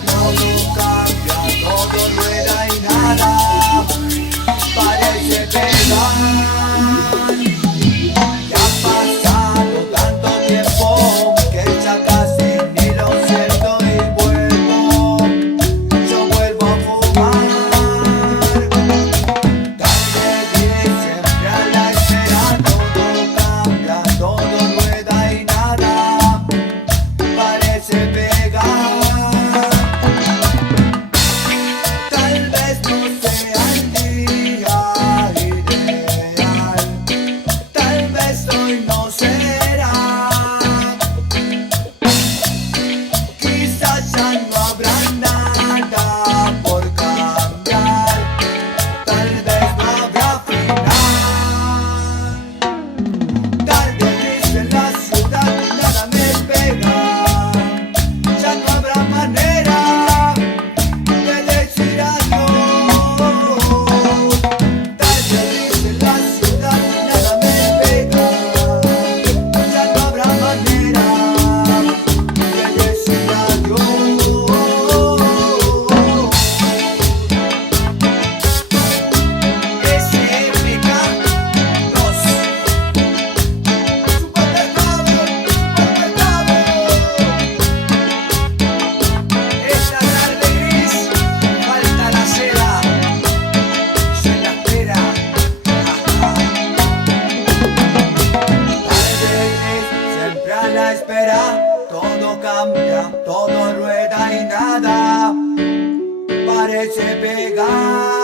todo cambia, todo rueda y nada parece pegar. Ya ha pasado tanto tiempo que ya casi ni lo siento y yo vuelvo a fumar. Tarde bien, siempre a la espera, todo cambia, todo rueda y nada parece pegar. Tal vez no sea el día ideal, tal vez hoy no será. Quizás ya no habrá nada por cambiar, tal vez no habrá final. Tarde gris en la ciudad y nada me pega. Ya no habrá manera de decir adiós. Tarde gris en la ciudad y nada me pega. Ya no habrá manera de decir adiós. SMK 2 Supermercado, supermercado. Esta tarde gris, falta la seda, se la espera. Tarde gris, siempre a la espera, todo cambia, todo rueda y nada parece pegar.